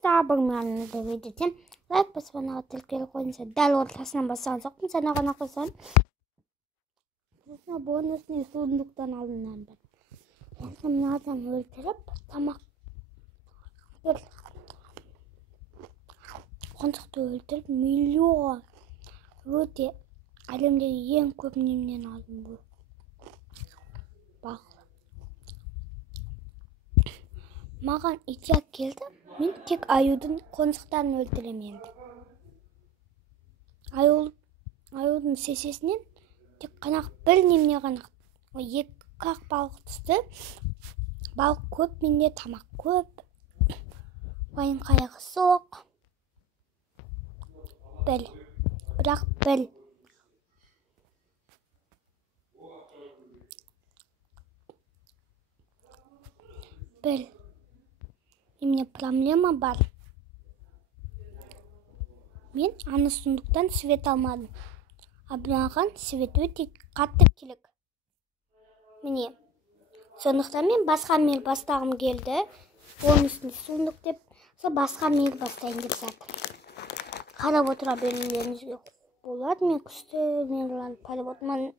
Табыңнан видеоден лайк басып анаған тіркеліп қойыңыздар. Дәл ортасынан басқан жоқпын, санағана қойсам. Сосын бонусный сундуктан алынған бар. Енді мынадан өлтіріп, тамақ бір қоншақты өлтіріп, миллион өте әлемдегі ең көп немнен алдым бұл. Бақ. Маған идея келді. Мен тек аюдың қоншақтарын өлтірем енді. Аюдың сесесінен тек қана бір немне ғана. Екі қақ балық түсті. Балық көп, менде тамақ көп. Вайын қайғы соқ. Бірақ біл. Немене проблема бар. Мен аны сундуктан свет алмадым. Маған свет өте қатты керек. Міне. Сондықтан мен басқа мел бастағым келді. Оның үстінде сундук деп, басқа мел бастайын деп жатыр. Қарап отыра берулеріңізге болады. Мен күшті мелларды пайда болдым.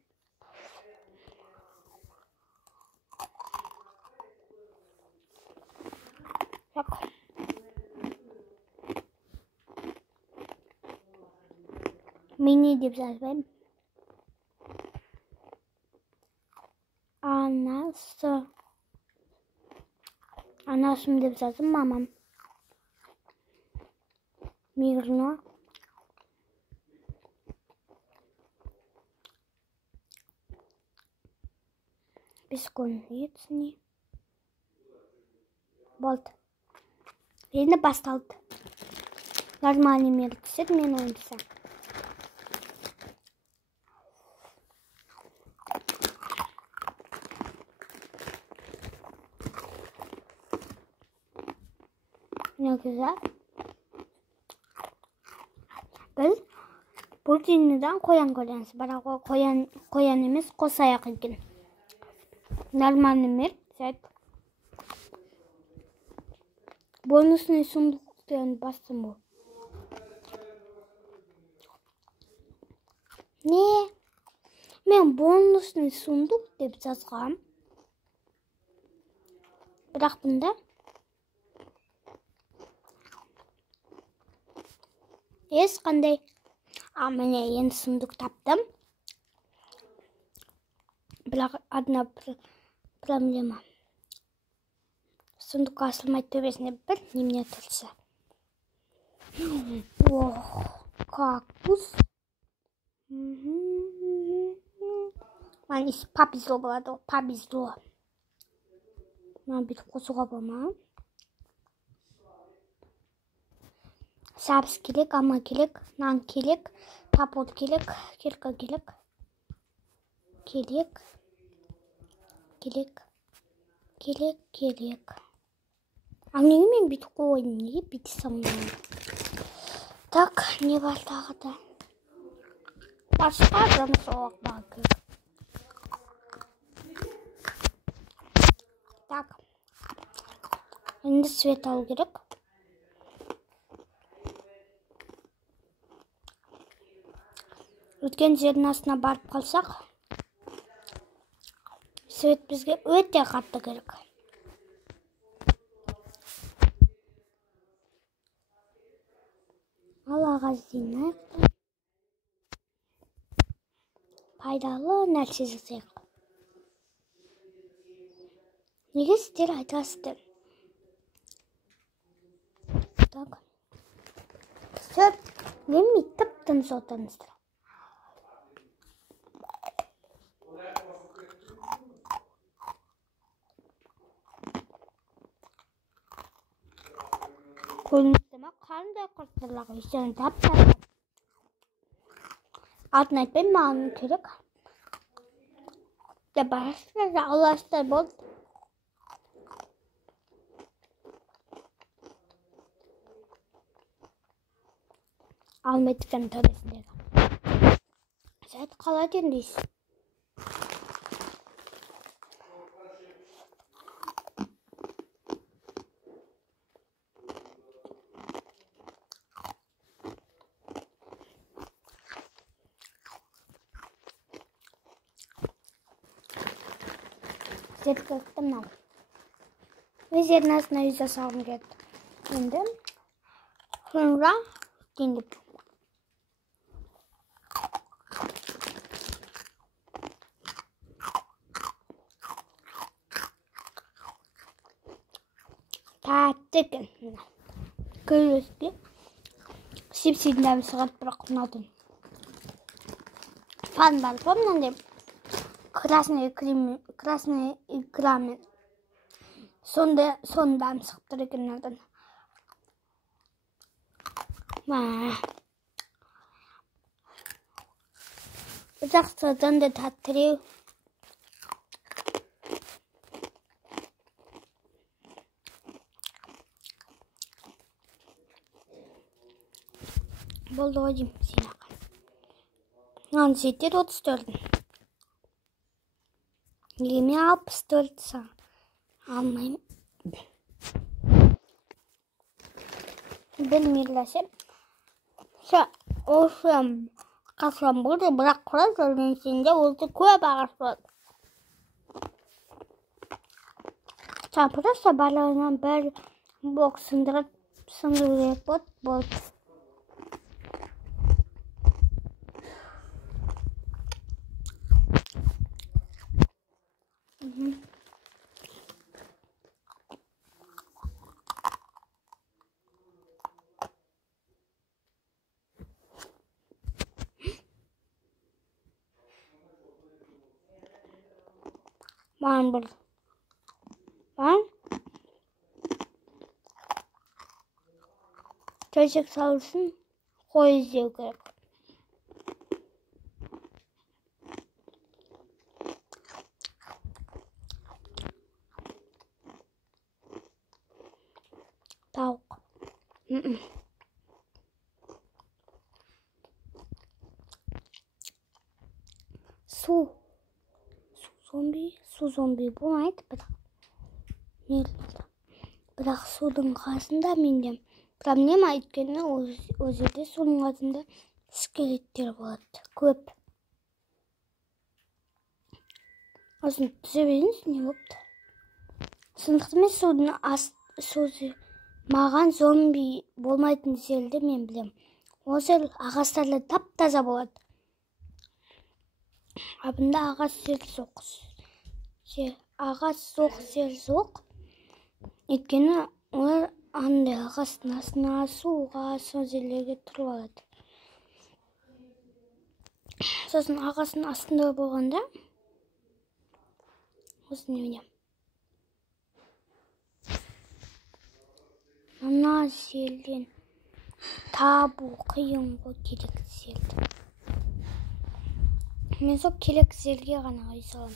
Мені деп жазбаймын. Анасым деп жаздым, мамам. Мирно. Бесконечный. Болды. Енді басталды. Нормальный мел түседі, мен ойымша. Ne güzel. Biz бұл дүниеден қоян көреміз. Бірақ қоян емес, қос аяқ екен. Нормальный мел. Бонусный сундуктан бастым бұл. Не? Мен бонусный сундук деп жазғам. Бірақ бұнда ешқандай. Міне енді сундук таптым. Бірақ одна проблема. Сундук ашылмай төбесіне бір немене тұрса. Кактус. Маған повезло болады, повезло. Маған бүйтіп қосуға болмаған. Сабыз керек, ама керек, нан керек, тапот керек, кирка керек. Керек. Неге мен бүйтіп қойдым, неге бүйтіп самын? Так, не бар тағы да? Басқа жансоқ бар керек. Так. Енді свет алу керек. Өткен жердің астына барып қалсақ, свет бізге өте қатты керек. Аллаға зейін. Пайдалы нәрсе жасайық. Неге сіздер айтасыздар? Так. Сөп, немей тып-тыныш отырыңыздар. Көріністіме қандай құрттырлағы есен таптарды. Атын айтпай маған керек. Барасында Аллаштай болды. Алмайтықан төресіндегі. Жайт қалады ендейсіз. жеткілікті мынау. Өздерінің астына үй жасағым келді. Енді sonra кеңдеп. Тәтті екен. Көресіз сеп-седің дәмесі шығады, бірақ ұнады. Фан бар, мынандай красный икрамен. Соның дәмі шығып тұр екен одан. Жақсыдан да тәттіреу. Болды ғой деймін сенаға. Маған жетер 34. Неге 64 сан? Алмайым. Білмейлесем. Осы қасам болды, бірақ құрай көрген сенде осы көп ағаш болды. Просто балығынан бір блок сындырып болды. Mağın burada. Mağın. Çocuk salsın. Koy izliyor gerek. Tavuk. Su зомби болмайды, бірақ судың қасында менде проблема, өйткені ол жерде судың қасында скелеттер болады, көп. Осыны түзе беріңіз, не болыпты? Сондықтан мен маған зомби болмайтын жерді мен білем. Ол жер ағаштарлы тап-таза болады. Абында ағаш жер жоқ. Өйткені олар андай ағаштың астына суға, сол жерлерге тұрып алады. Сосын ағаштың астында болғанда осы немене. Ана жерден табу қиын ғой, керек жерді. Мен сол керек жерге ғана үй салам.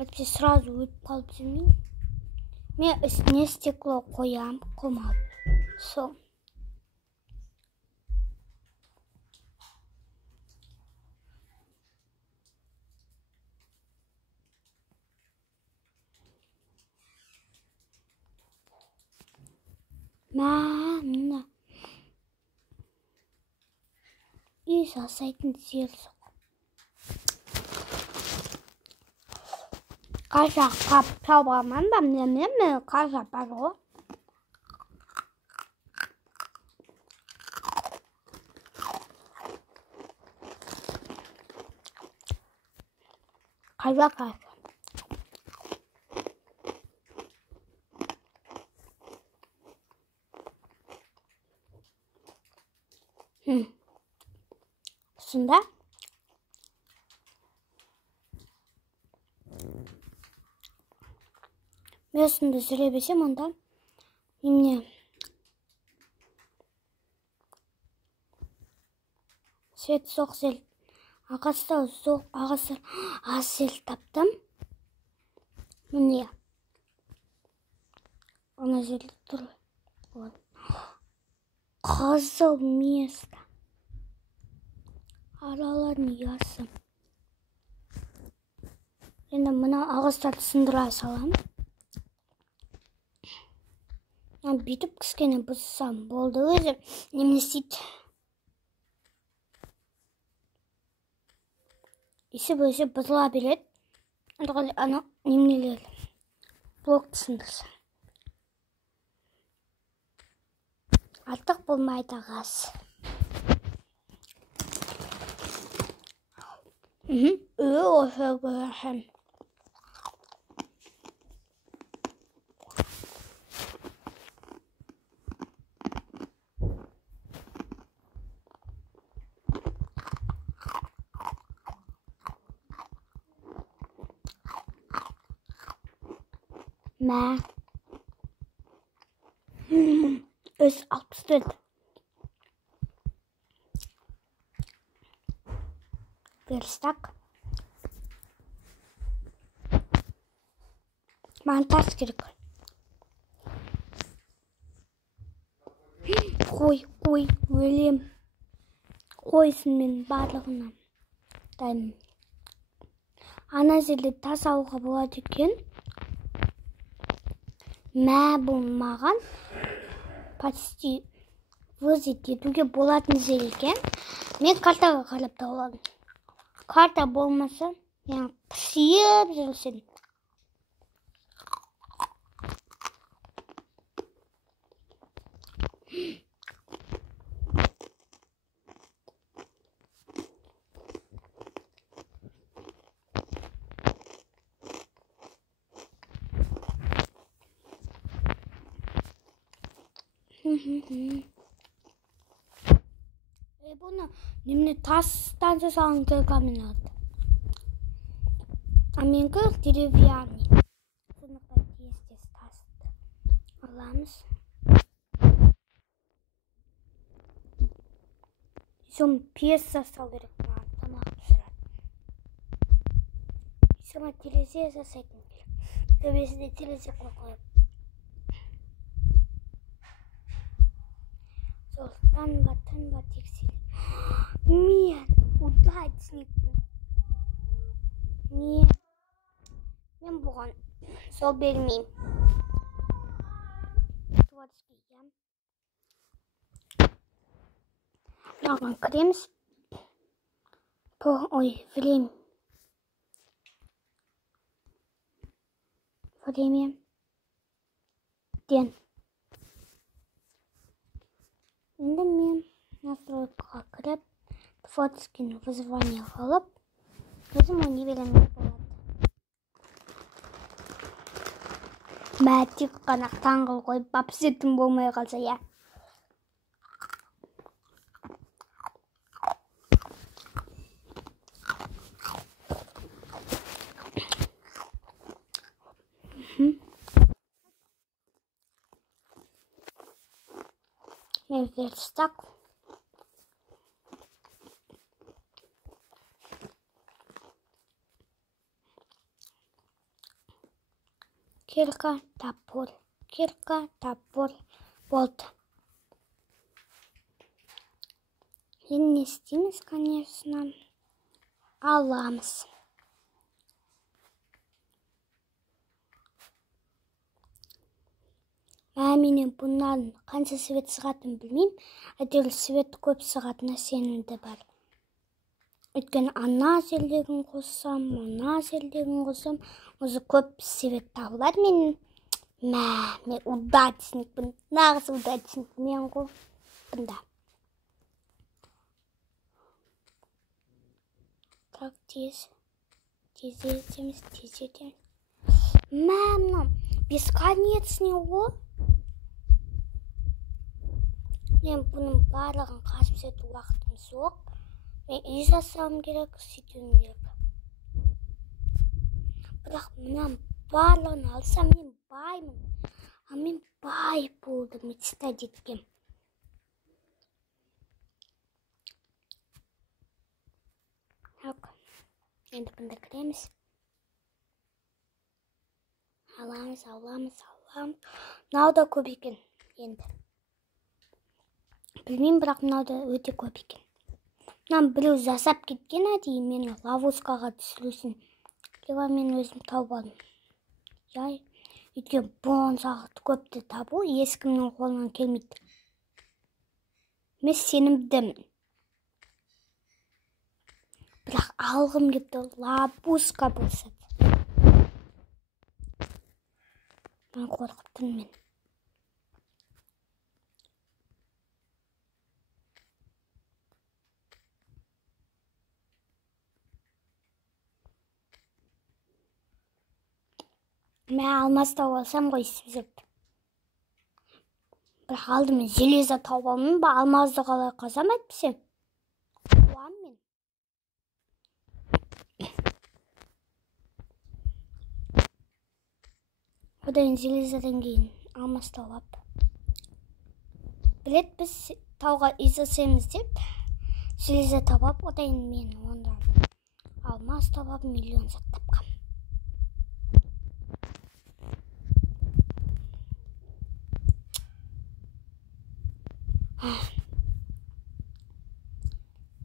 Әйтпесе сразу өтіп қалып жүрмейін. Мен үстіне стекло қоям, қомап. Сол. Мына үй жасайтын жер жоқ. Қажақ тауып алман ба? Мен қажақ бар ғой. Қажақ. Сонда мен осында жүре берсем, онда немене свет жоқ жел, ағашта жоқ ағаштар аз жел таптым. Міне ана жерде тұр. Қызыл место. Аралардың ұясы. Енді мына ағаштарды сындыра салам. Бүйтіп кішкене бұзсам болды, өзі немене істейді. ісі өзі бұзыла береді. Ана немелер блок түсіндірсі. Артық болмайды ағас. Осы көршім. Мә. Өз 64. Верстак. Монтаж керек. Қой, өлем. Қойсын мен барлығынан. Дайым. Ана жерде тас алуға болады екен. Мә болмаған. Почти вызет етуге болатын жер екен. Мен картаға қарап тауладым. Карта болмаса, мен қысиып жүрсем. Bunu немне тастан жасалған кіргамын алды. А менгі деревянный. Сондықтан тез тасты аламыз. Сон пьес жасау керек маған тамақ пісіреді. Соңа терезе жасайтын керек. Төбесіне терезе қойып. Тынба тексел. Мен удачникпін. Мен бұған сол бермеймін. Творческийім. Маған кіреміз. Время. Ден. Енді мен настройкаға кіріп, творческийні вызвание алып, өзім ойнай беремін болады. Тек қана таңғыл қойып, апсетім болмай қалса, я. Мен верстак. Кирка, топор, болт. Енді не істейміз, конечно, аламыз. Менен бұндан қанша свет шығатын білмеймін. Әйтеуір свет көп шығатына сенімді бар. Өйткені ана жерлерін қоссам, өзі көп свет табылады менің. Мен удачникпін, нағыз удачник мен ғой бұнда. Так, тез етеміз. Мынау бесконечный ғой. Мен бұның барлығын қашып сөйту уақытым жоқ. Мен үй жасауым керек, сөйтуім керек. Бірақ мұнан барлығын алсам мен баймын. А мен бай болдым, мечтать еткем. Енді бұнда кіреміз. Аламыз. Мынау да көп екен енді. Білмеймін, бірақ мынау да өте көп екен. Мынан біреу жасап кеткен әдейі мені ловушкаға түсірусін. Лева мен өзім тауып алдым. Жай, өйткені бұншақты көпті табу ешкімнің қолынан келмейді. Мен сенімдімін. Бірақ алғым келіпті, лапуска болса. Мен қорқып тұрмын. Мен алмаз тауып алсам ғой сөзіп. Бірақ алдымен железа тауып алмын ба, алмазды қалай қазам әйтпесем? Қуам мен. Одан железадан кейін алмаз тауып. Білет, біз тауға изасеміз деп, железа тауып, одан мен онда алмаз тауып миллион зат тапқам.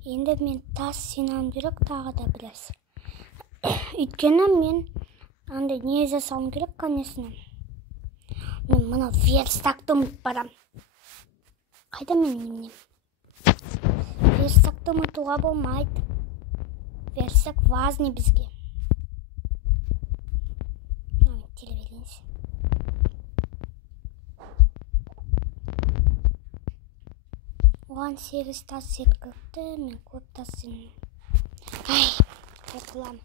Енді мен тас синам керек тағы да біраз. Өйткені мен андай не жасауым керек, конечно. Мен мұны верстакты ұмытып барам. Қайда мен немнем? Верстакты ұмытуға болмайды. Верстак важный бізге. Теле берейінші. Оған 8 тас жеткілікті, мен көп тасын. Ай, қорқылам.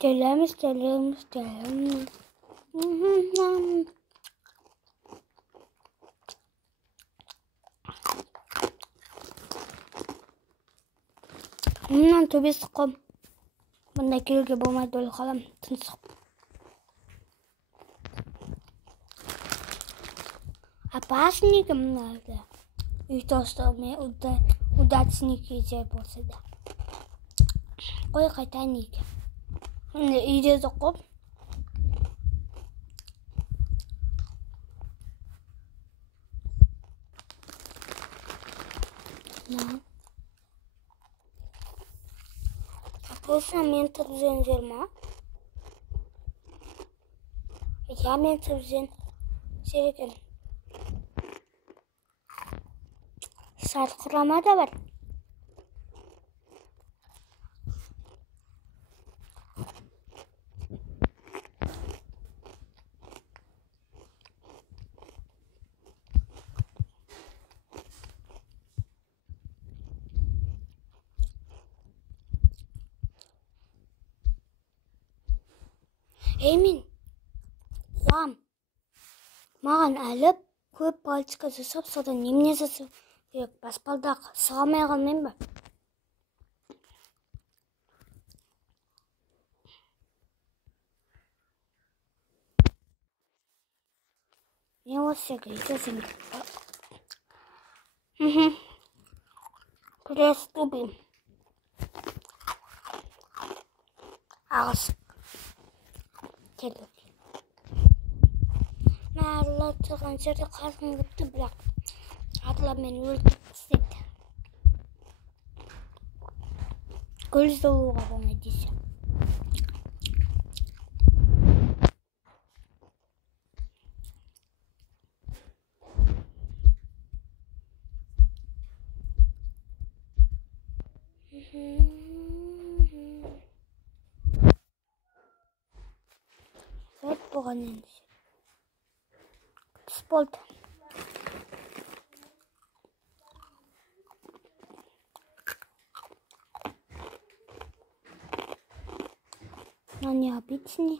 Телеміз. Мұнан төбесі қом. Бұнда келуге болмайды, өлі қалам, тұнсық. Опасненько мұнда. Үй тостығымен удачненький жер болса да. Қой қайтайын екен. Мұнда үйде қом. Болса мен тұрып жер ма? Я мен тұрып жер екен. Сарт құрама да бар. Мен қуам. Маған әліп көп пальчика жасап, содан немне жасап керек. Баспалдақ сығамай қалмайын ба? Не осы грейтесің? Приступим. Ағыз. Келді. Мен арылап тұрған жерде қазым күтті, бірақ арылап мен өлтіріп істеді. Көз долуға болмайды дейсі. Зайт болған енді. Күтіс болды. Но необычный.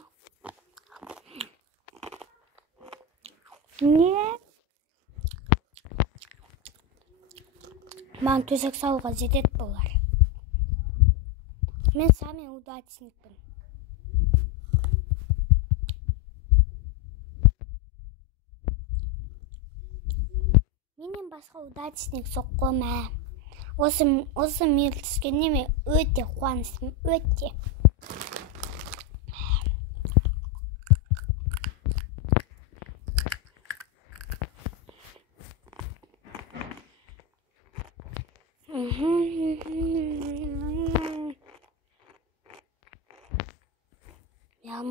Не? Маған төсек салуға жетеді болар. Мен самый удачникпін. Менен басқа удачник жоқ қойма. Осы мир түскенде мен өте қуаныштымын, өте.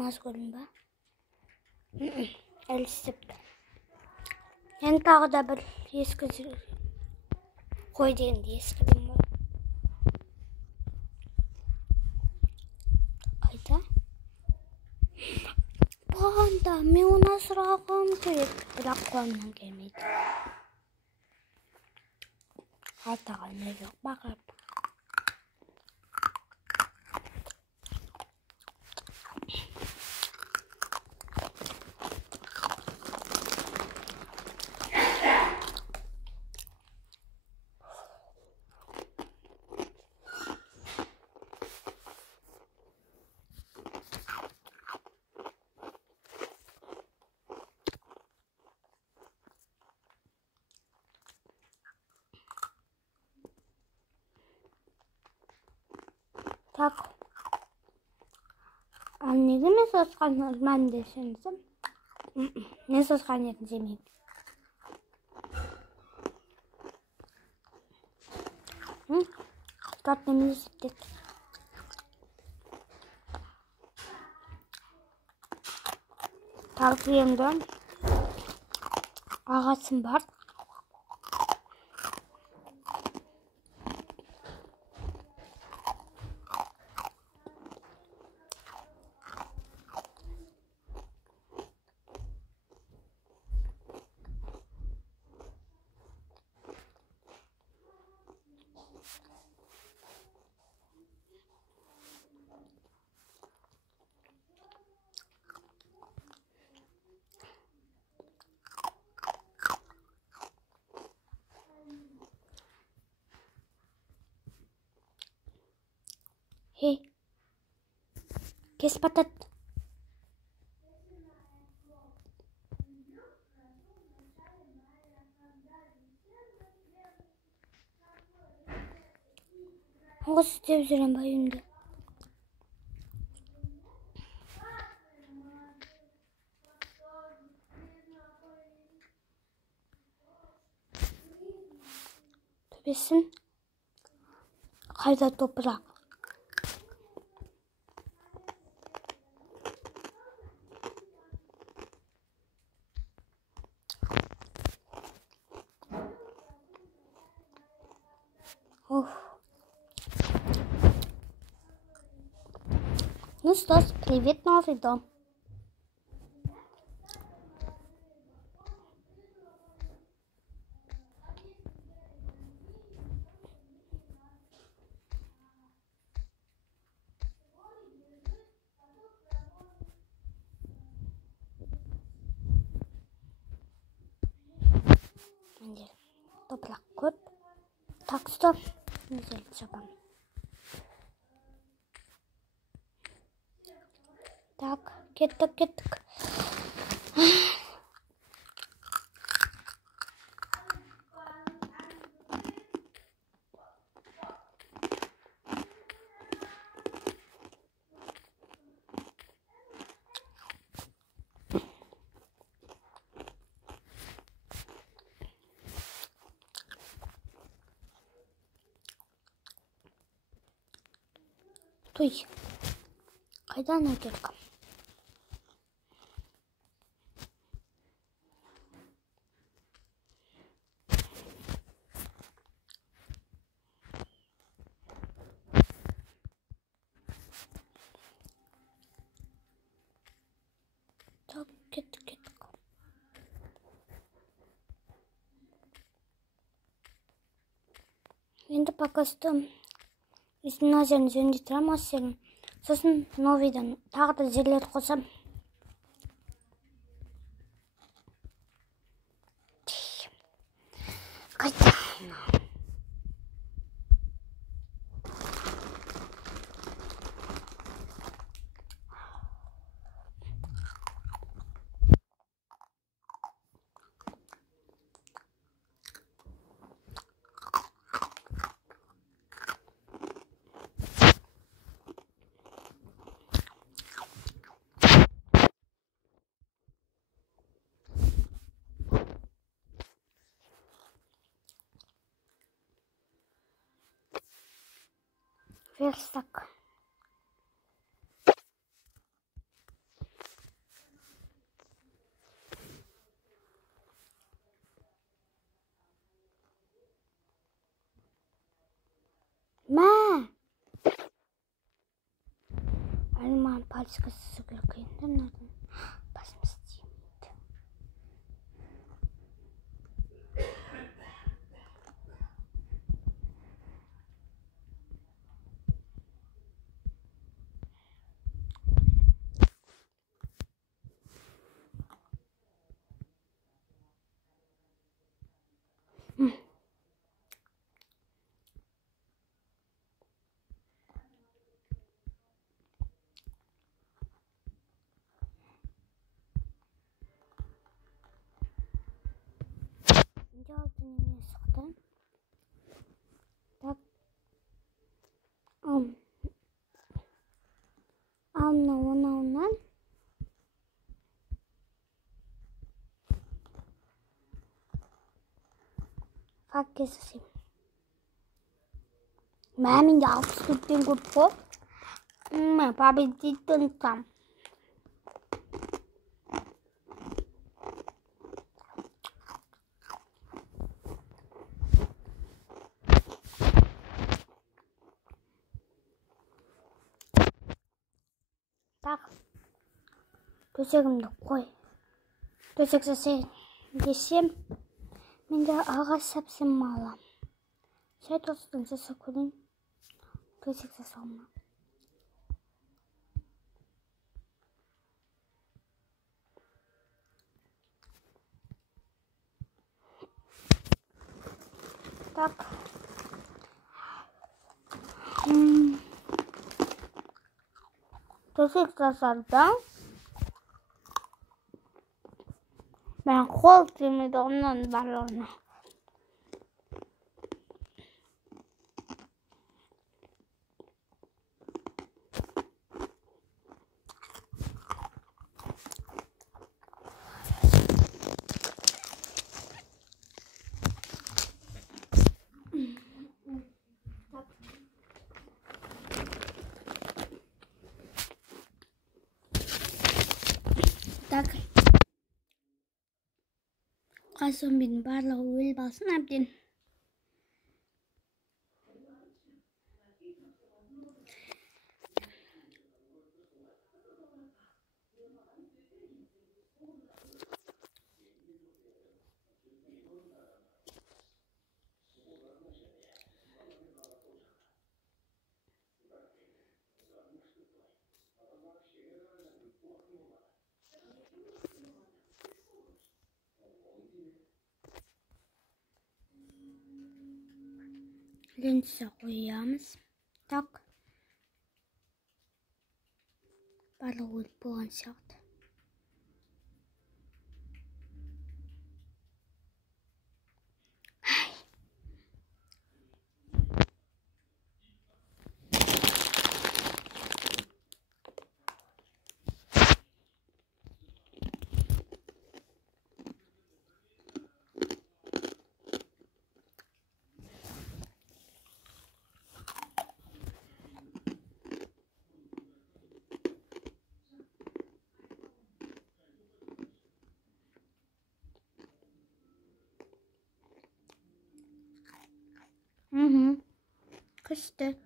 Nazgül'ün ba. Elistipti. Yani tağı da bir eski koy dendi eski bin var. Kayda? Bağında men ona sırağım gerek. Bırak kolumdan gelmedi. Hatta ne yok bakıp. Tak. Annegi mi soskan ben deseniz? Ne soskan yedim yemeğim. Tatlımızı sıktık. Tavsiyemden ağasım var. Hey, kes patat. Hangisi televizyon bayımda? Töbesin. Kayda toprak. Ну что ж, привет, новый дом. Toprak koyup, taksıda güzel yapalım. Так, kettik. Tuy. Kaydan öldürdük. Так, kettik. Endi pakastam. Üstüne nazarını söndürürüm aslında. Sosun noviden tağı da zirlet koysam. Kayda. Versak. пальцкасы кіргенде мынадан басым істемейді. Şimdi altın emine sıktım. Так. Ondan fark keseyim. Менің де 64-тен көп қой. Победитель там. Так. Төсегімді қой. Төсек жасайын десем, менде ағаш совсем мало. Сәй тостың жасап көрейін. Төсек жасауыма. Так. Төсек жасарда ben kol tümüydü ondan balonu. Tak. Zombi'nin bарлығы өліп алсын әбден. Lense koyuyoruz. Tak. Balığı өліп болған сияқты. Kıştı.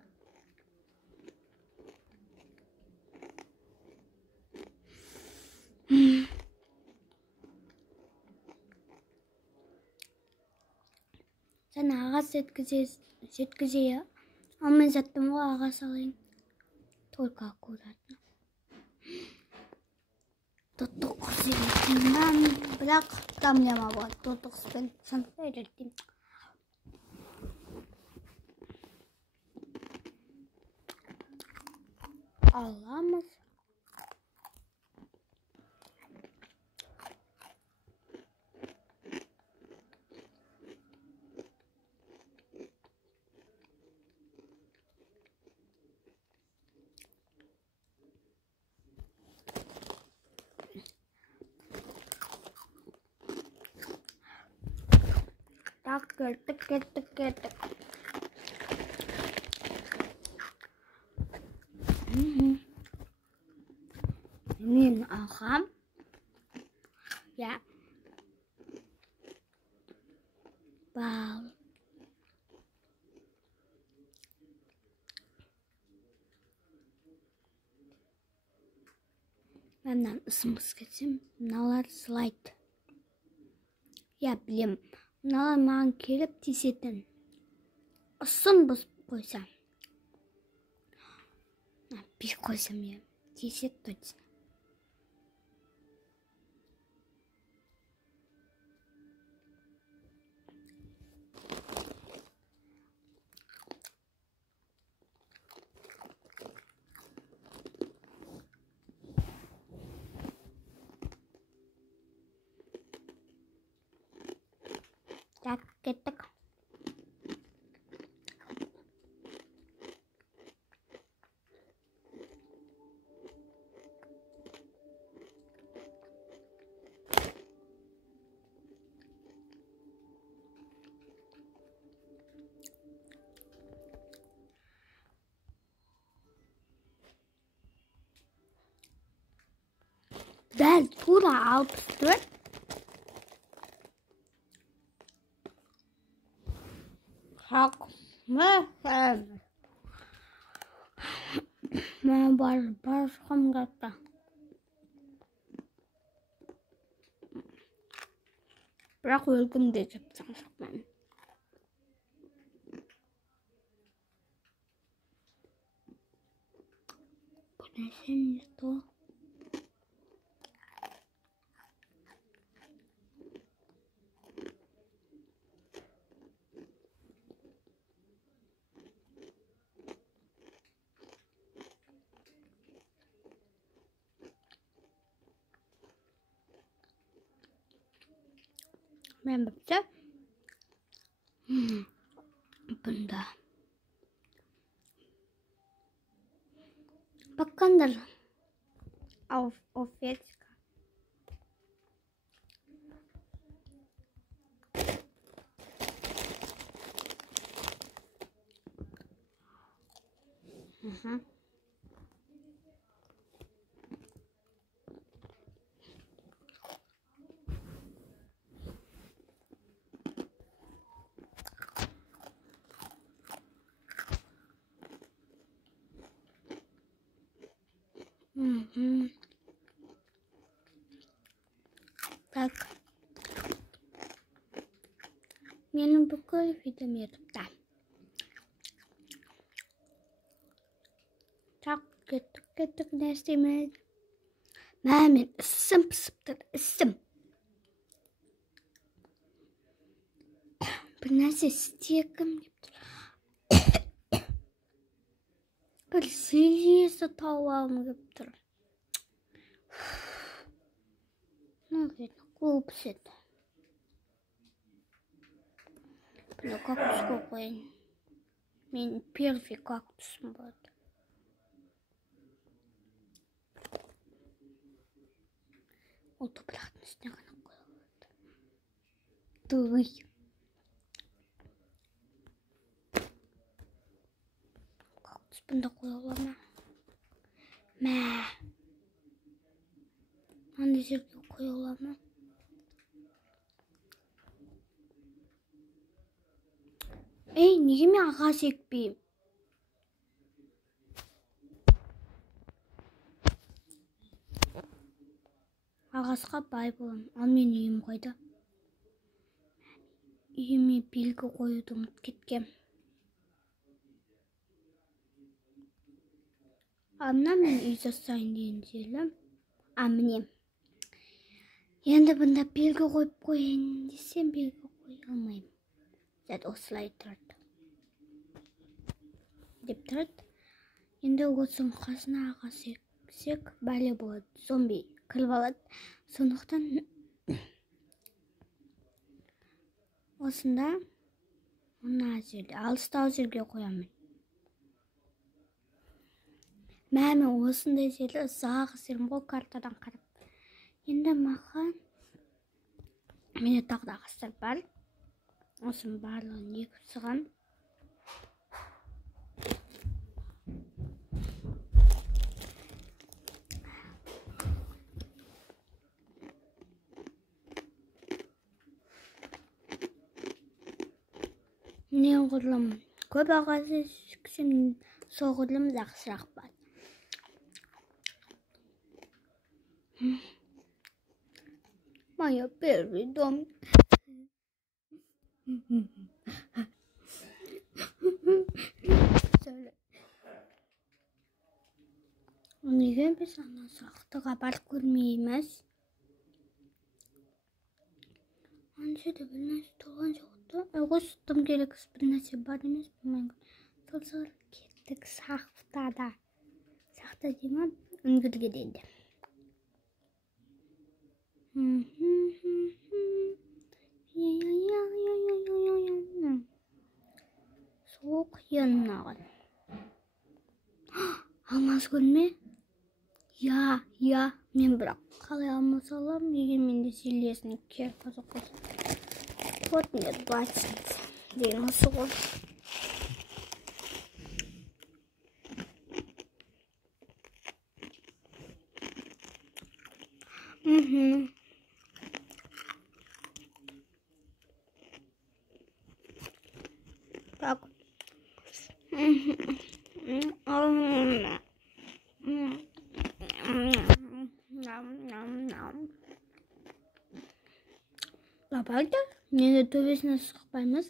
Sen ağaç жеткізейін. Ал мен жаттым ғой ағаш алайын. Только аккуратно. Тоттық құсыған. Бірақ проблема бар. Тоттықспен шанттай жеттім. Alamaz. Tak geldik. Min ağam. Ya. Bal. Мындан ысымыз кетсем, мыналар сылайды. Я білем, мыналар маған келіп тиісетін. Ысым бұзып қойсам. Bir қойсам, я тиісет точно. Так, кеттік. Дәл тура 64. Хақ. Мен баршқым қатты. Бірақ өлгімде жапсаң шықпаймын. Күнесен не то? Мен бітті. Бұнда. Баққандар. Офетика. Так. Менің бүкіл видеом ютубта. Так, кеттік не істейміз. Мен ісім пісіп тұр, ісім. Бір нәрсе істегім деп тұр. Бір желесі тауалым деп тұр. Көп піседі. Бұны кактусқа қойын. Мен первый кактусым болады. Ол топырақтың үстіне ғана қойылады. Дұй. Кактус бұнда қойыла ма? Мә. Андай жерге қойыла ма? Ей, неге мен ағаш екпеймін? Ағашқа бай боламын. Ал мен үйім қойды. Үйіме белгі қоюды ұмытып кеткем. Мына мен үй жасайын деген жерім. Міне. Енді бұнда белгі қойып қойын десем, белгі қоя алмаймын. Зәт осылай тұрады. Деп тұрады. Енді осының қасына ағаш ексек, бәле болады. Зомби кіріп алады. Сондықтан осында мына жерде, алыстау жерге қоямын. Мәмі осындай жерде ұзақ іздерім ғой картадан қарап. Енді маған менде тағы да ағаштар бар. Осының барлығын егіп сыған. Неғұрлым көп ағашы шіксем, соғұрлым жақсырақ бар. Моя первый дом. Söyle. Niye biz ana saxtaga barib ko'rmaymiz? Ancha da bir narsa turgan yo'qdi. O'g'il sutdim kerak, bir narsa bor emas, bilmayman. Sol ketdik saxtada. Saxta deyman, Ingilga deydi. Soğuk yanağın. Almaz gülme. Ya, men bırak. Kalay almaz alam, егер менде селесін кер қазақ болса. Вот мне 20. Деген осы ғой. Так. Лапайда, неге төбесіне сықпаймыз?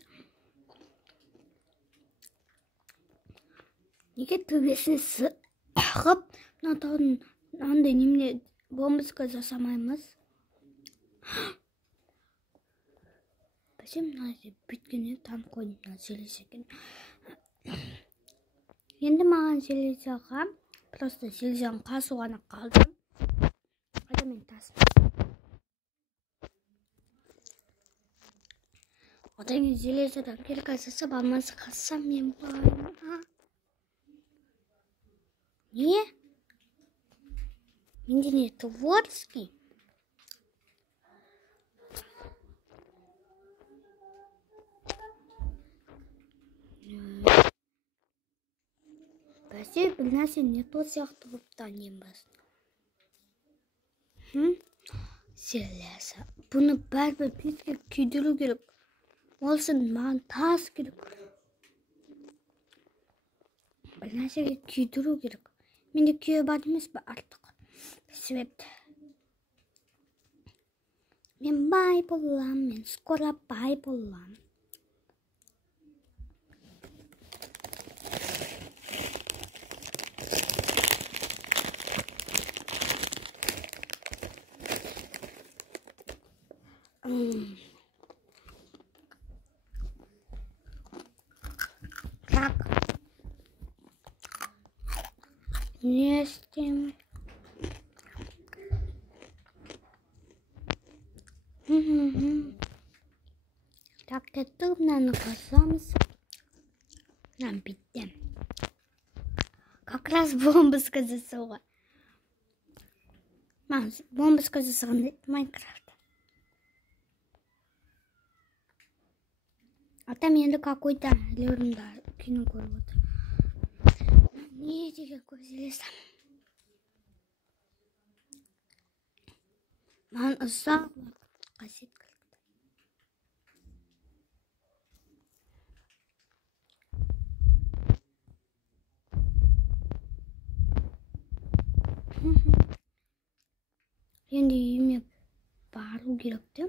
Неге төбесіне сықып, натаудың андай немне бомбыска жасамаймыз? Бәсем назе бүткені там қойдымнан селесекен. Енді маған селесеға, просто селесеғын қасуғана қалдым. Қайда мен тасым. Одан кейін селеседан керек асасы балмасы қассам мен барым. Не? Менде не творский? Бәсе бір нәрсе не то сияқты бұпта нем басын. Селесі. Бұны бәрбір бетке күйдіру керек. Олсын маған тас керек. Бір нәрсеге күйдіру керек. Менде күйе бар емес бі артық. Себепті. Мен бай болам, мен скоро бай болам. Так. Не істеймін. Так, кеттік, мынаны қосамыз. Мынаны бітті. Как раз бомбыска жасауға. Бомбыска жасаған дейді Майнкрафт. А там енді какой-то лерында кино көріп отыр. Не деген көзелесам. Маған ұзақ қасет кірді. Енді үйіме бару керекті.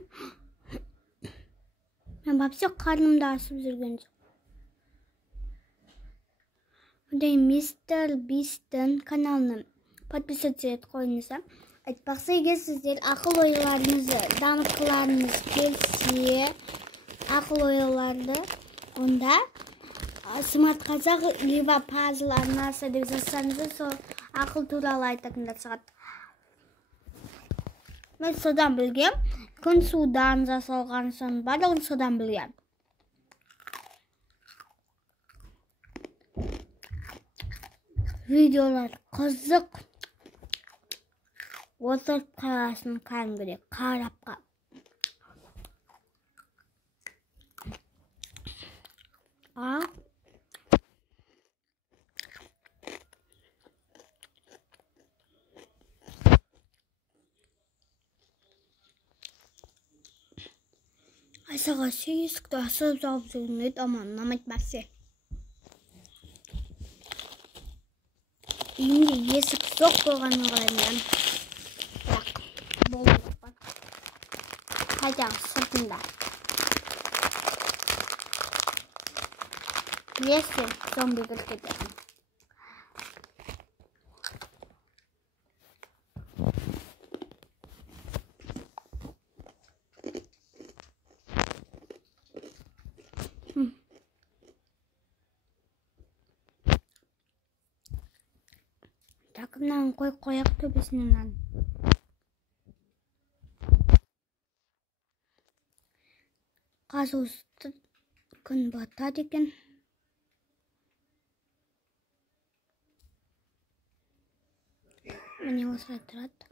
Мен вообще қарнымда асып жүрген жоқ. Одан мистер Бистің каналына подписаться етіп қойыңыздар. Айтпақшы, егер сіздер ақыл ойларыңызды дамып қыларыңыз келсе, ақыл ойларды онда смарт қазақ либо пазл арнасы деп жазсаңыз, сол ақыл туралы айтатындар шығады. Мен содан білгем, күн судан жасалған соң барлығын содан білгем. Видеолар қызық. Отырып қарасын кәдімгідей қарап қап. Айсаға есікті асып жауып жүрген аман намайт бәсе. Үйімде есік жоқ болғанын қалаймын. Бірақ, болды. қайдағы сыртында. Білесің, зомби кіргізеді. Takımdan koyak töbesinden aldım. Қазуысты күн батады екен. Міне осылай тұрады.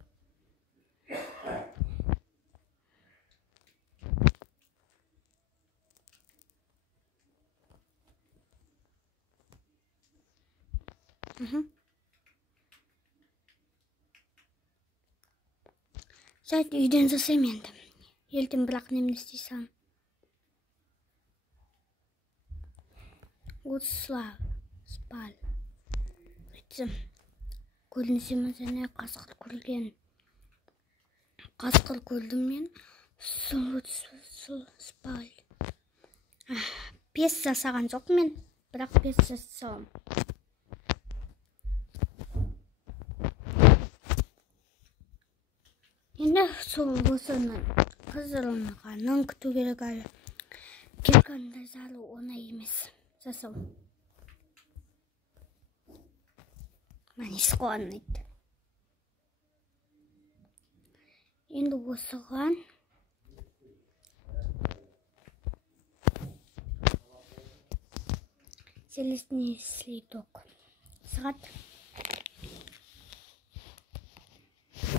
Сайт үйден жасаймын енді. Елден бірақ немді істейсам. Осылай спал. Өйтсім. Көрінсем және қасқыр көрген. Қасқыр көрдім мен. Спал. Пес жасаған жоқ мен. Бірақ пес жасауым. Енді сол осының қызырылмағанын күту керек әлі. Кирканы салу оңай емес. Жасау. Манис қуанайды. Енді осыған селесіне слиток сағат.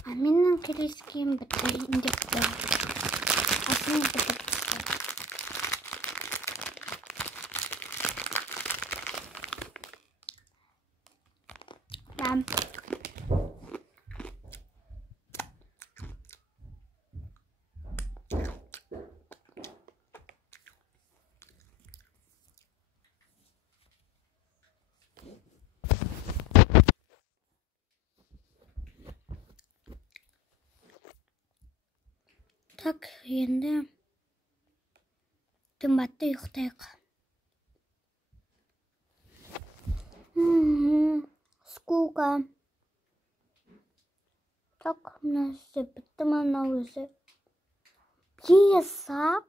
Менің келескем бітейін деп қой. Асымен бітіп түсті. Так, енді тымбатты ұйықтайық. Скука. Так, мынасы бітті мана өзі. Кесақ.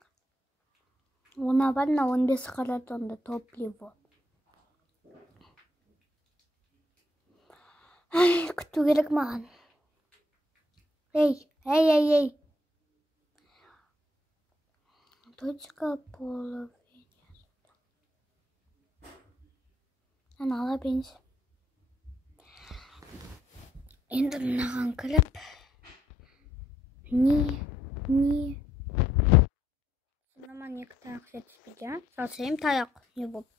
Она барна 15 қаратонда топливо. Күту керек маған. Эй. Точка половине. Ала бенз. Енді мынаған кіріп. Не. Сонама екі таяқ жетіспейді. Салсайым таяқ не болды.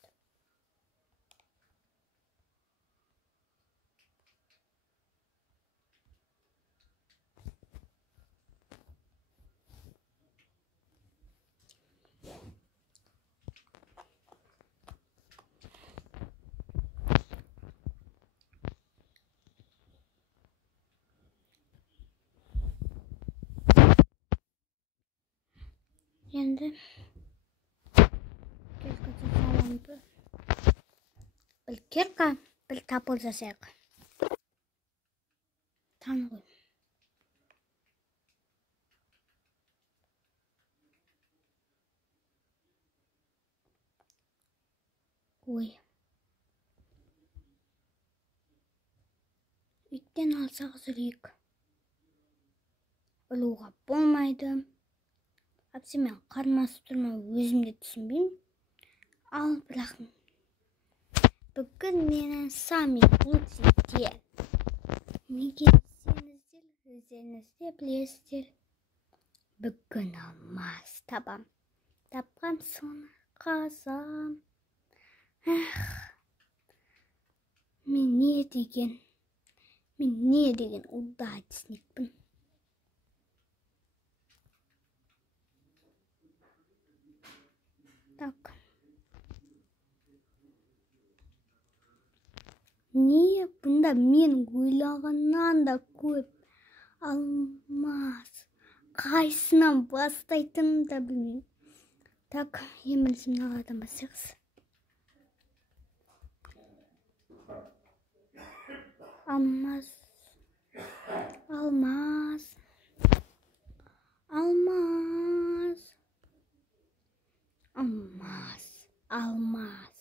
Енді кирка жасауым бір кирка, бір тапыл жасайық. Таны ғой. Ой. Үйттен алсақ жүрейік. Ұлуға болмайды. Әпсе мен қармасы тұрма өзімде түсінбеймін. Ал бірақ бүгін менің сами өтсетер. Неге десеңіздер, өздеріңізде білесіздер. Бүгін алмас табам. Тапқан соны қазам. Мен не деген удачникпін. Так. Не, бұнда мен ойлағаннан да көп алмас қайсынан бастайтынымды да білмеймін. Так, ең бірінші мыналардан бастайық. Алмаз. Алмаз. Алмаз. Алмаз. Алмаз.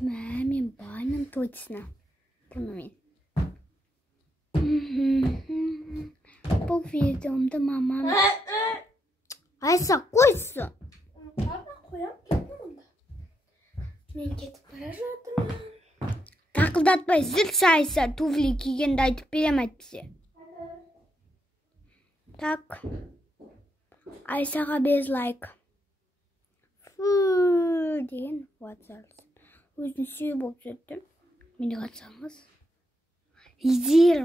Мен байным точно. Bunu мен. Bu videomda mamam... Aysa koysun. Men ketib bara жатырмын. Takıldatpay zırt Aysa tufli kiygende aytıp beremedi bize. Tak. Aysaga bez like. Deyin WhatsApp. Özünü suyu bolup söktüm. Meni katsanız. 21.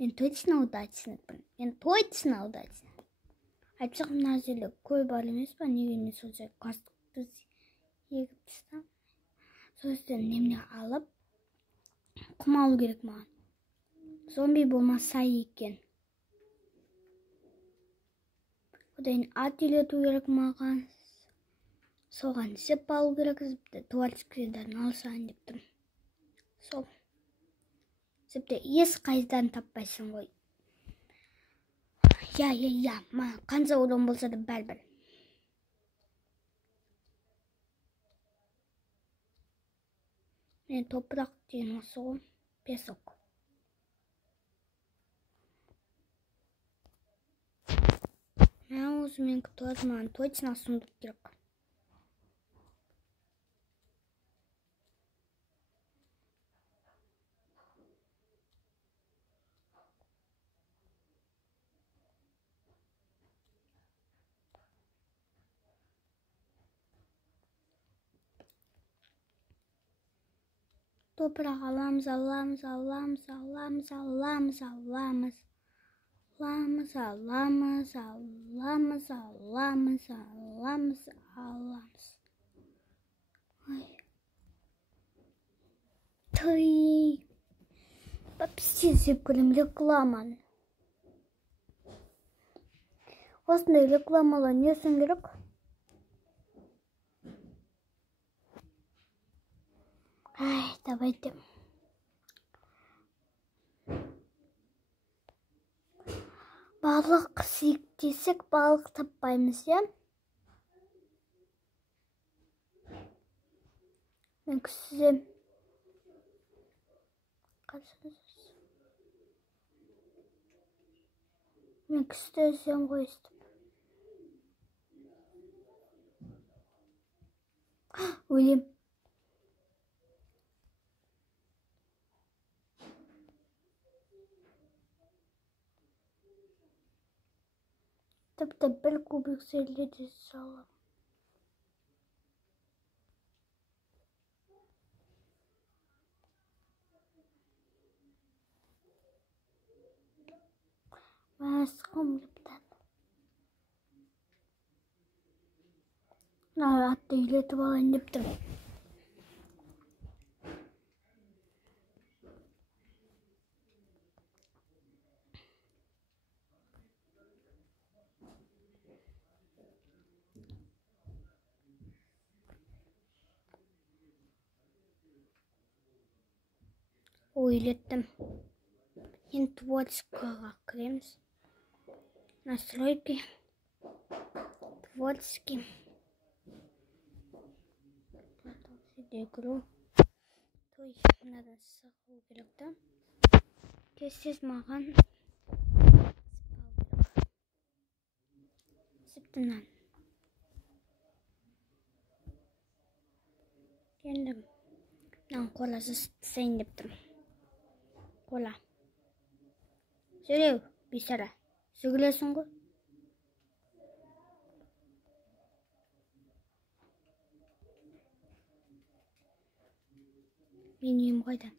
Men точно удачныкмын. Men точно удачный. Айтсақ мына жерде көл бар емес па? Неге мен сол жерге кастыкты егіп тастам. Сол жерден немене алып құм алу керек маған. Зомби болмаса екен. Одан ат үйлету керек маған. Соған жіп алу керек. Жіпті творческийден алсайын деп тұрмын. Сол. Жіпті еш қайдан таппайсың ғой. Ya. Қанша одан болса да бәрібір. Мен топырақ деген осы ғой. Песок. Мен өзімен күтіп маған точно сундук керек. Toprak alamız. Ay. Tıy. Пипсиз жеп көрем рекламаны. Осындай рекламалар не үшін керек? Ай, давайте. Балық сүйіктесек балық таппаймыз, я? Мен кісізе... Мен кісіде өзен қойыстым. Өлем. Тіпті бір кубик серледе салам. Мен sıkım lüpten. Atты үйретіп алайын деп тұрмын. Үйлеттім. Енді творческийға кіреміз. Настройки. Творческий. Игру. Той, надо сақу керек та. Тез маған сіптінен. Кендім. Нан қоласы сәйін деп тұрмын. Қола. Сөйлеу, бейсара. Сөйлесің ғой. Мен үйім қайдан?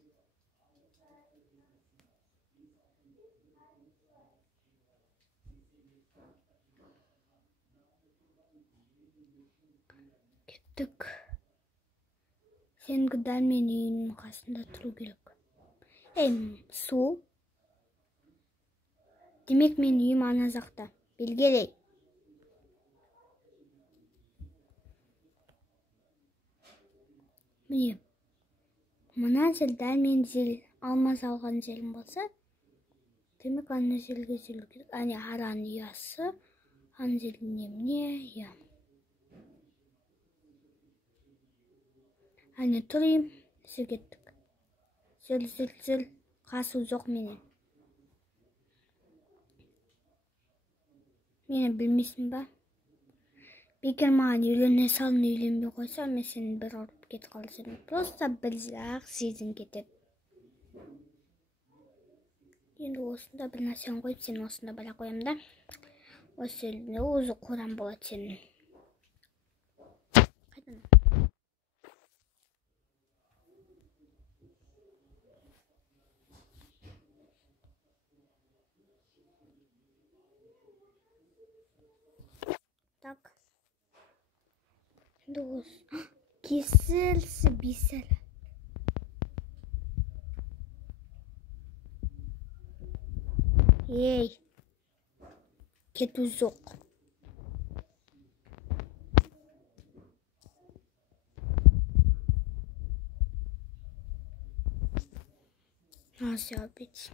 кеттік. Сенгі дәл мен үйінің қасында тұру керек. Су. Демек мен үйім ана жақта. Белгілей. Міне. Мына жел дәл мен жел алмаз алған желім болса, демек ана желге желу керек. Әне араның ұясы, ана желдің неміне ұя. Әне тұрайым, сіз кеттік. Зіл, қасу жоқ менен. Мені білмейсің ба? Бекер маған үйлене салын үйленбей қойса, мен сені бір ұрып кет қалсам. Просто бір-ақ сезім кетеді. Енді осында бір нәрсені қойып, сен осында бара қоям да. Осы елінде өзі қорам болады сенің. Қайдан? Так. Енді осы. Кесілсі бесіл. Ей, кету жоқ. Nasıl объяснить?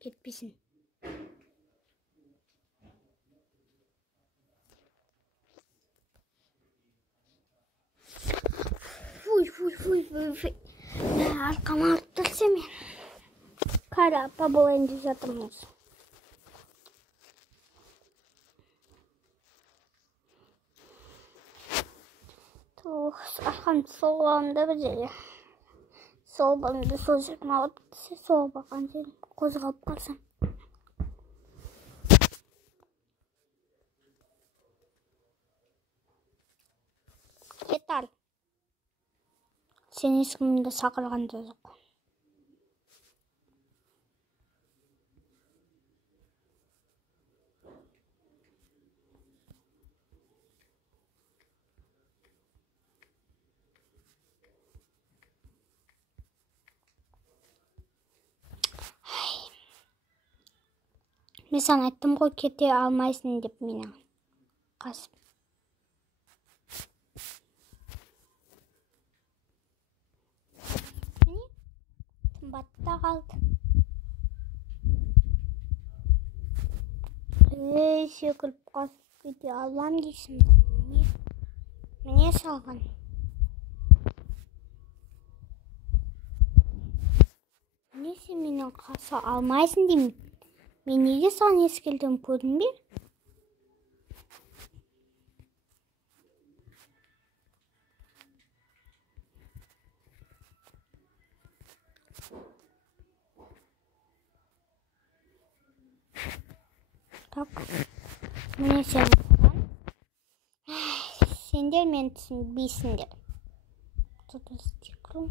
Кетпесін. Фуй. Арқама ұрып тұрса мен. Қара, апа болайын деп жатырмыз. Арқам соғылғанда бір жерге. Соғылғанда сол жерге алып кетсе, соғылған жерге қозғалып қалсам. Кетал. Сен ешкімді шақырған жоқ. Мен саған айттым ғой, кете алмайсың деп мені қасып. Міне, тымбатта қалды. Секіліп қасып кете алам дейсің ба? Міне салған. Міне сен менен қаса алмайсың деймін. Мен неге саған ескелдім көрдің бе? Так, міне сен қоран. Сендер мен түсінбейсіңдер. Тут стекло.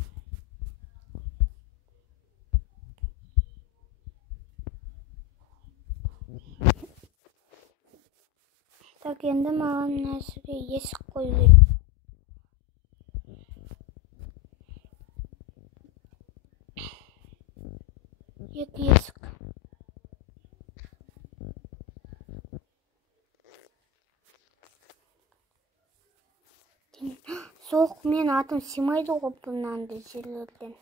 Так, енді маған нәрсеге есік қою керек. Екі есік. Соқ, мен атым симайды ғой бұнанды жерлерден.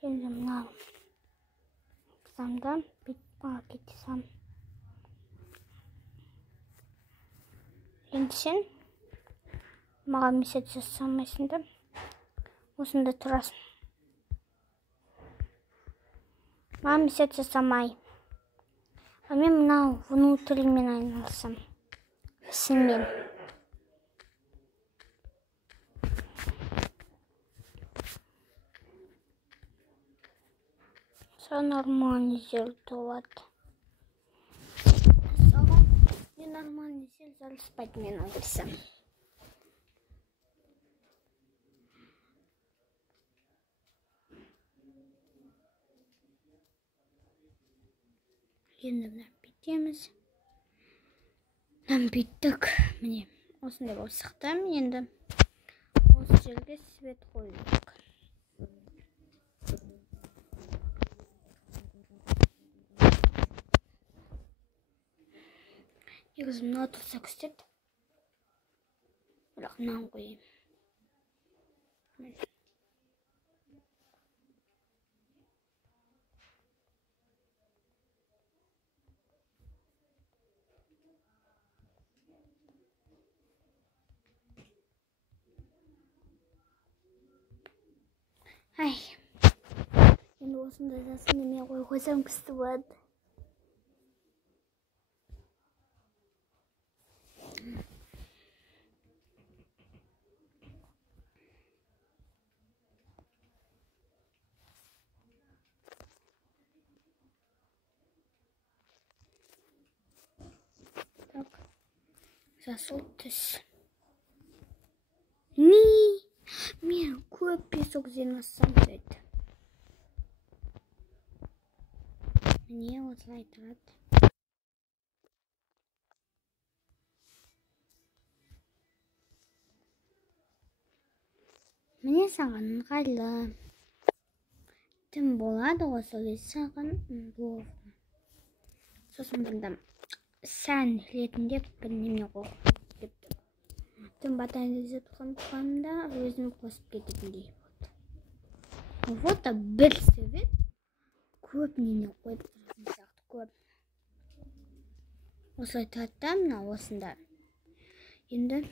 Енді мына самдан бүйтіп кетсем. Енді сен маған месседж жасамайсың да осында тұрасың. Маған месседж жасамай. А мен мынау внутрімен айналысам. Ісіммен. Все нормально жел болады. Не нормально жел, зал спать мне надо все. Енді мына бүйтеміз. Мына бүйттік. Міне, осындай болып шықты. Енді осы жерге свет қою керек. Негізі мына тұрса күстеді. Бірақ мынаны қойайын. Ай, енді осында жасын деме қойсам күшті болады. Так, жасыл түс. Мен көп песок жинассам сөйтті. Міне осылай тұрады. Міне саған ыңғайлы. Түн болады осылай саған болды. Сосын бұнда сән ретінде бір неме қойып. Түн батайын деп тұрғанда өзім қосып кететіндей болды. Вот бір свет көп неме қойып тұратын сияқты көп. Осылай тұрады да, мына осында. Енді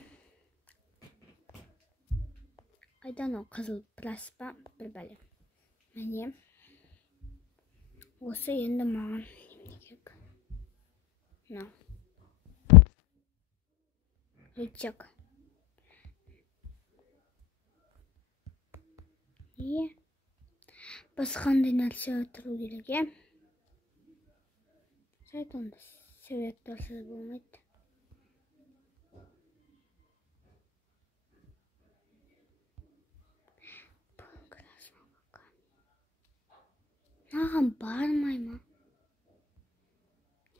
қайдан ол қызыл прас па бір бәлем. Міне осы енді маған неме керек. Мына рычаг. Басқандай нәрсе тұру керек, е? Сайт онда свет тұрса болмайды. Маған бармай ма?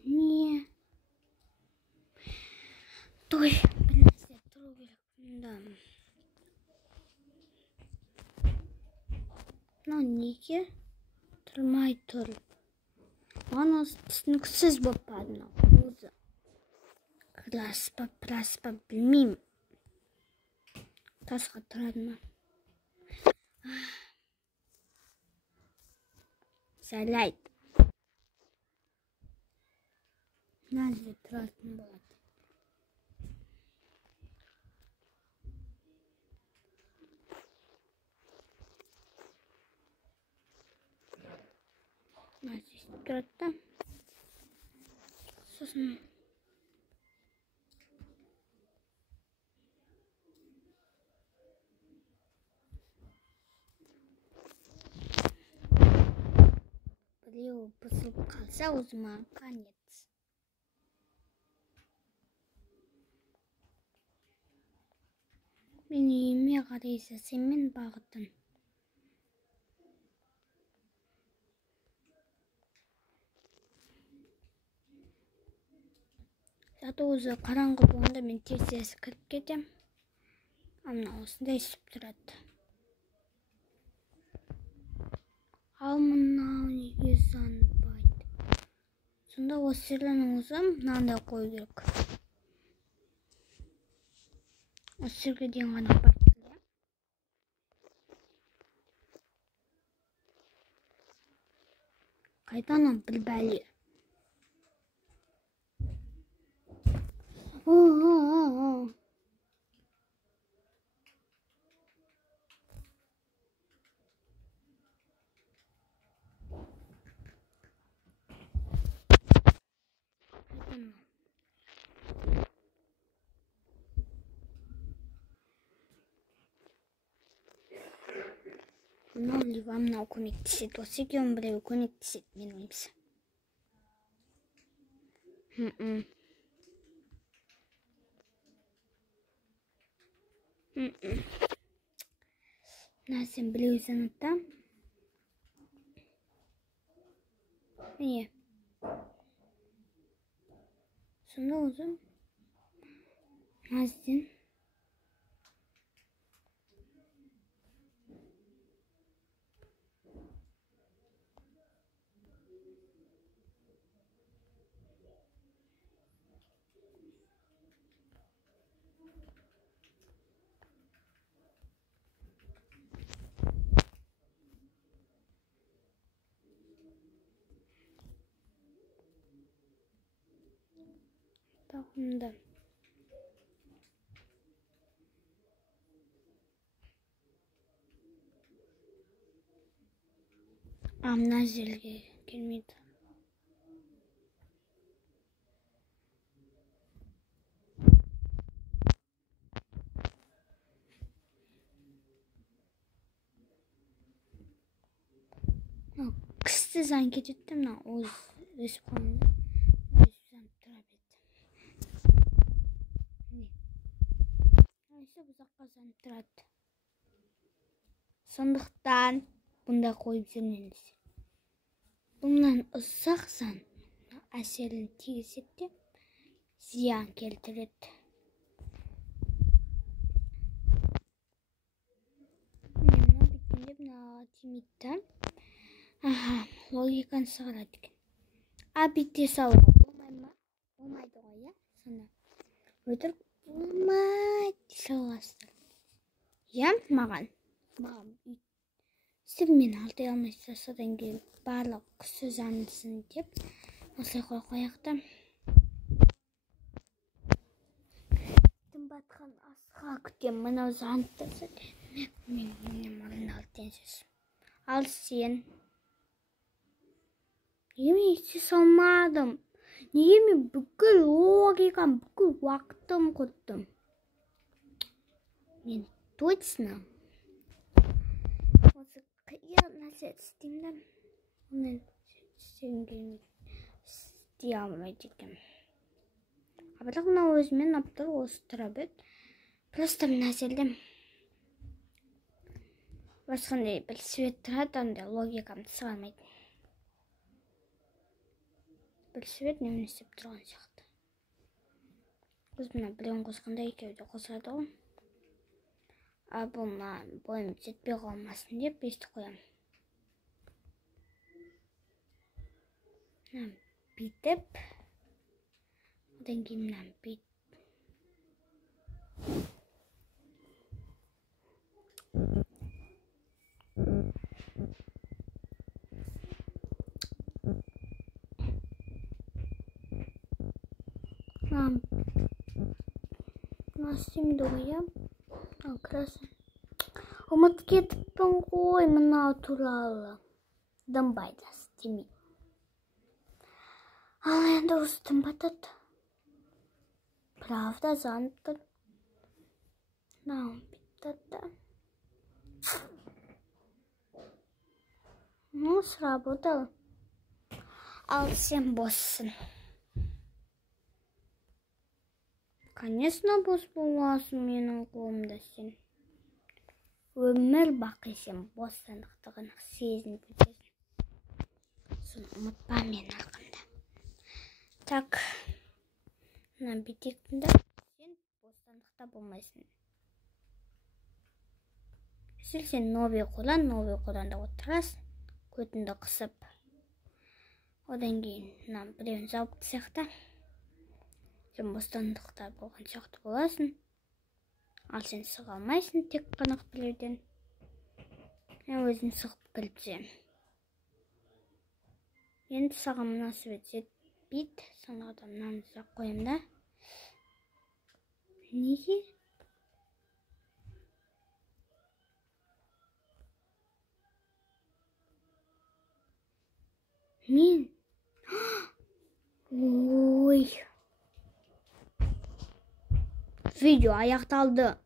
Не? Той, бір нәрсе тұру керек. Мұнда. Мынау неге тұрмай тұр? Маған осы түсініксіз болып барды мынау. Өзі прас па білмеймін. Тасқа тұрады ма? Сәлайд. Мына жерде тұратын болады. Мына жерде тұрады да. Сосын біреу бұзылып қалса өзіме қанет. Мен үйіме қарай жасаймын бағытын. Зато өзі қараңғы болғанда мен тез кіріп кетем. Мына осындай ішіп тұрады. Ал мынау неге жанбайды? Сонда осы жердің өзі мынандай қою керек. Осы жерге дейін ғана бар. Қайдан бір бәле? Мынау либо мынау көмектеседі. Осы екеуінің біреуі көмектеседі, менің ойымша. Мына сен біреу санатта. Міне. Sonunda uzun. Nazdin. Tamamdır. Amna zilge gelmedi. Kıstı zanket ettim lan o respawn'da. O yüzden trap ettim. Neyse bu da kazandırat. Sandıktan bunda koyup zirmeniz. Bundan ıssaksan әсерін тигізеді, зиян келтіреді. Мына біткенде мына тимейді. Логиканы сығарады екен. Бітте салуға болмайды ғой, иә? Сонда өтірік болмайды салғастыр. Иә, маған сөйтіп мен алдай алмайсыз, содан кейін барлық сөз ансын деп осылай қояқты. Тым батқан асыға күтем, мынау занттырса мен мұрын алтын сөз. Ал сен неге есе салмадым? Неге мен бүкіл логикам, бүкіл уақытым құрттым? Мен точно осы қиын нәрсе істеймін. Мен істегім келмейді. Істей алмайды екен. Бірақ мынау өзімен аптыр осы тұрап еді. Просто мен әселдім. Басқандай бір свет тұрады, онда логикамды сығармайды. Бір свет немен істеп тұрған сияқты. Өзіміне біреуін қосқанда екеуді қосады ғой. Бұл бойым жетпей қалмасын деп бесті қоям. Бүйтіп, одан кейін мынаны бүйтіп. Настимді қоям. Ал красын. Ұмытып кетіппін ғой мынау туралы. Дым пайдасы демейді. Ал енді осы тым батады. Правда занты. Мынау бітті. Ну, сработало. Ал сен боссың. Конечно, бос боласың менің қолымда сен. Өмір бақи сен бостандықтығын сезініп өтесің. Соны ұмытпа мен арқында. Так, мына бетектіңді сен бостандықта болмайсың. Сен новый қоланда отырасың, көтінді қысып. Одан кейін біреуін зауыпты сияқты. Сен бостандықта болған сияқты боласың. Ал сен сыға алмайсың тек қанық білеуден. Мен өзім сығып кіріпсем. Енді саған мұнасыбет жетпейді. Санағыда мұнаны сұрақ қойым да. Неге? Мен? Ой. Видео аяқталды.